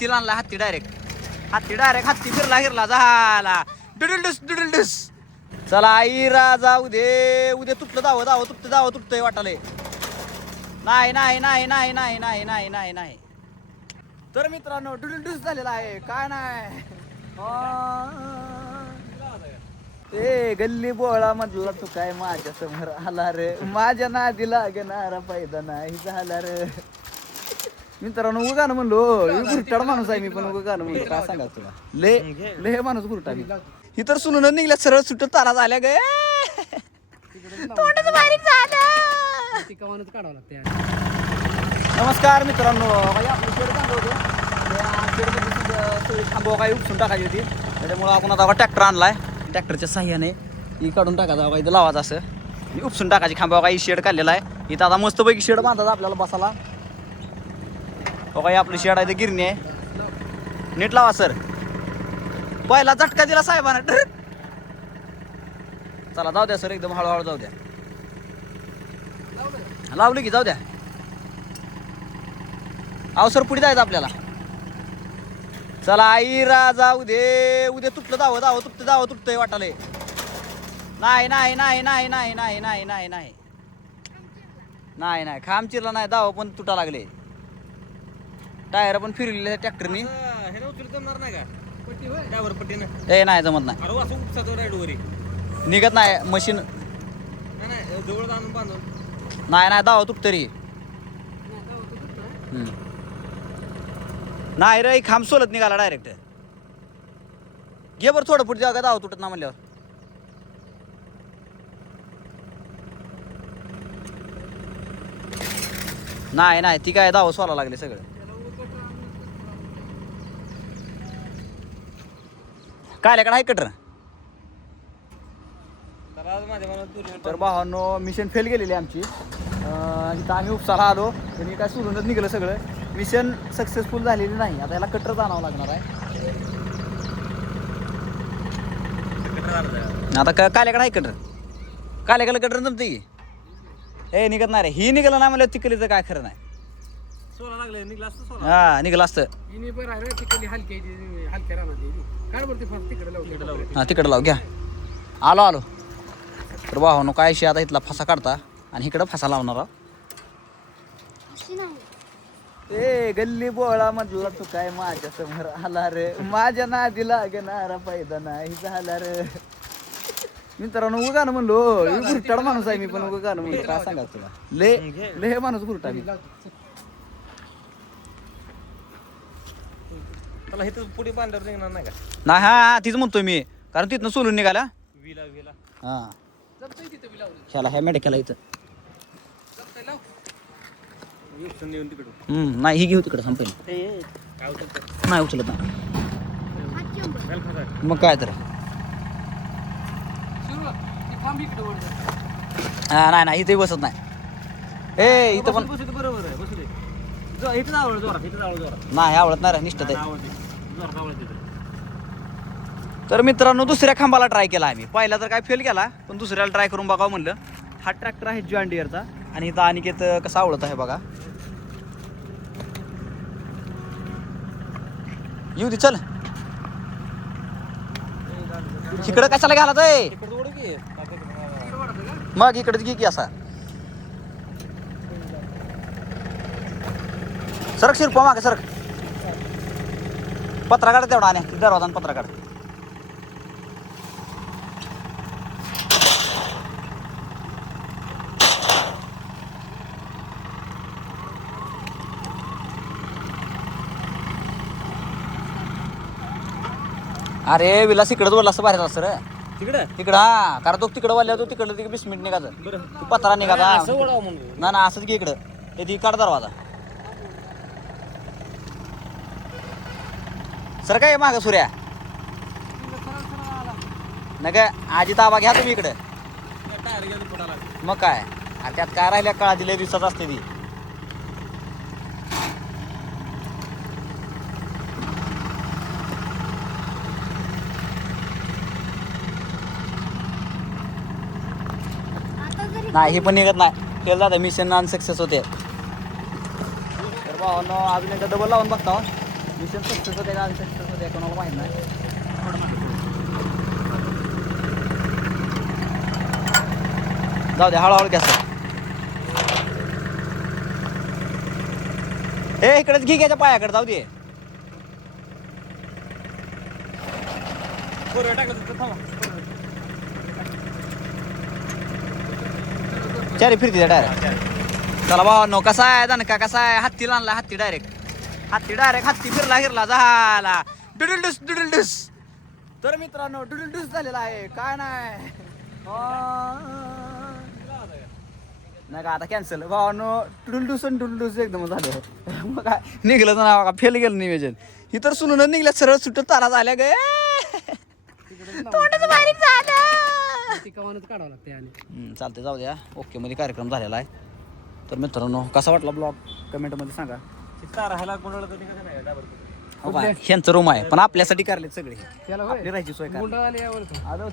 तिला आणला हत्ती डायरेक्ट हत्ती फिरला झाला डुडुलडुस चला आई राजा उद्या तुटलं दाव तुटतंय वाटाले नाही तर मित्रांनो डुडुलडुस झालेला आहे काय नाही ते गल्ली बोळा मधला तू काय माझ्या समोर आला रे माझ्या नादी लागणारा फायदा नाही झाला रे मित्रांनो उगा ना म्हणलो गुरटाड माणूस आहे मी पण उगा गाणं म्हणलो काय सांगा तुला ले माणूस गुरटा मी ही तर सुनून निघल्या सरळ सुटत तारा झाल्या गे तोंडच बारीक झालं काढावं लागते. नमस्कार मित्रांनो आपली शेड थांबव काही उपसून टाकायची होती त्याच्यामुळे आपण आता ट्रॅक्टर आणलाय ट्रॅक्टरच्या साह्याने ही काढून टाकायचं इथं लावायचं असं मी उपसून टाकायची खांबा काही शेड काढलेला आहे इथं आता मस्तपैकी शेड बांधायचा आपल्याला बसायला बघा आपली शेड आहे ते गिरणी आहे नीट लावा सर पहिला झटका दिला साहेबांना चला जाऊ द्या सर एकदम हळूहळू जाऊ द्या लावली की जाऊ द्या अहो सर पुढे जायचं आपल्याला चला आई राजा उद्या तुटलं दाव तुटतंय वाटाले नाही खांब चिरला नाही दाव पण तुटा लागले टायर पण फिरलेले ट्रॅक्टरनी ए नाही जमत नाही निघत नाही मशीन नाही दाव तुट तरी नाही रे खांब सोलत निघाला डायरेक्ट घे बरं थोडं पुढे जागा दाव तुटत ना म्हणल्यावर नाही ती काय दाव सोला लागले सगळं कायल्याकडे आहे कटर तर भावांनो मिशन फेल गेलेली आमची इथं आम्ही उपसाला आलो पण काय सोडूनच निघालं सगळं मिशन सक्सेसफुल झालेली नाही आता याला कटर आणावं लागणार आहे आता कायल्याकडे आहे कटर कायल्याकडे कटर जमते की ए निघत नाही रे ही निघालं नाही म्हणलं तिकडे काय खरं नाही हा निघलं असतं हा तिकडं लाव घ्या आलो तर भावानो काय शे आता इथला फसा काढता आणि इकडं फसा लावणार ए गल्ली बोळा मधला तू काय माझ्या समोर आला रे माझ्या नादी लागणारा फायदा नाही झाला रे मित्रांनो उगा ना म्हणलो गुरटाड माणूस आहे मी पण उगा गाणं म्हणलो काय सांगा तुला ले माणूस गुरटा मी पुढे बांधवर निघणार नाही का नाही हा तीच म्हणतोय मी कारण तिथनं सोलून निघाला हा ह्याला ह्या मेडिकल इथं नाही ही घेऊ तिकडं संपेल नाही उचलत नाही मग काय तर हा नाही इथे बसत नाही ए इथं पण बरोबर आहे नाही आवडत नाही निष्ठत तर मित्रांनो दुसऱ्या खांबाला ट्राय केला आम्ही पहिला तर काय फेल केला पण दुसऱ्याला ट्राय करून बघावं म्हणलं हा ट्रॅक्टर आहे जॉन डिअरचा आणि इथं अनिकेत कसं आवडत आहे बघा येऊ दे चल इकडं कशाला घालत आहे मग इकडे घे की असा सरक शिरपा मागे सरक पत्रा काढ तेवढा आणि दरवाजा पत्रा काढ अरे विलास इकडंच बोलला असं बाहेर असं रे तिकडं हा कारण तो तिकडं वाल्या तो तिकडं तिकडे 20 मिनिट निघायचं पत्रा निघायचा ना असंच घे इकडं हे ती काढ दरवाजा सर काय माग सूर्या न काय आजी ताबा घ्या तुम्ही इकडे मग काय त्यात काय राहिल्या काळा दिल्या दिवसात असते ती नाही हे पण निघत नाही केलं जातं मिशन अनसक्सेस होते तर भावांनो अजून एकदा डबल लावून बघता मिशन सक्सेस होते का अनसक्सेस होते कोणाला माहीत नाही थोडं मागे पुढे. जाऊ दे हळूहळू घ्या सर. ए इकडेच घे घ्याच्या पायाकडे जाऊ दे. पोरं टाकलं तर थांबा. चारी फिरते डायरेक्ट. चला भावांनो कसा आहे दणका कसा आहे. हत्तीला आणला हत्ती डायरेक्ट हत्ती फिरला झाला डुडुलडुस. तर मित्रांनो डुडुलडुस झालेला आहे काय नाही नाही का आता कॅन्सल भावांनो. डुडुलडुस एकदम झालं. मग काय निघलं तर ना फेल गेलं नियोजन. ही तर सुनून निघल्या सरळ सुट तारा झाल्या गे तोंडाचं बारीक झालं. काढावं लागते आणि चालते जाऊ द्या. ओके मध्ये कार्यक्रम झालेला आहे. तर मित्रांनो कसा वाटला ब्लॉग कमेंटमध्ये सांगा. तारा ह्याला कोणाला तर निघायचं नाही डाबर. हो का? ह्यांचं रूम आहे पण आपल्यासाठी करले सगळे. त्याला आपली राहायची सोय करा. गुंडाळले यावर आलोच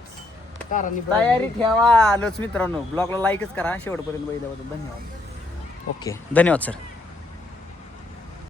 तारांनी तयारी ठेवा. आलोच मित्रांनो. ब्लॉगला लाईकच करा शेवटपर्यंत बघितल्याबद्दल धन्यवाद. ओके धन्यवाद सर.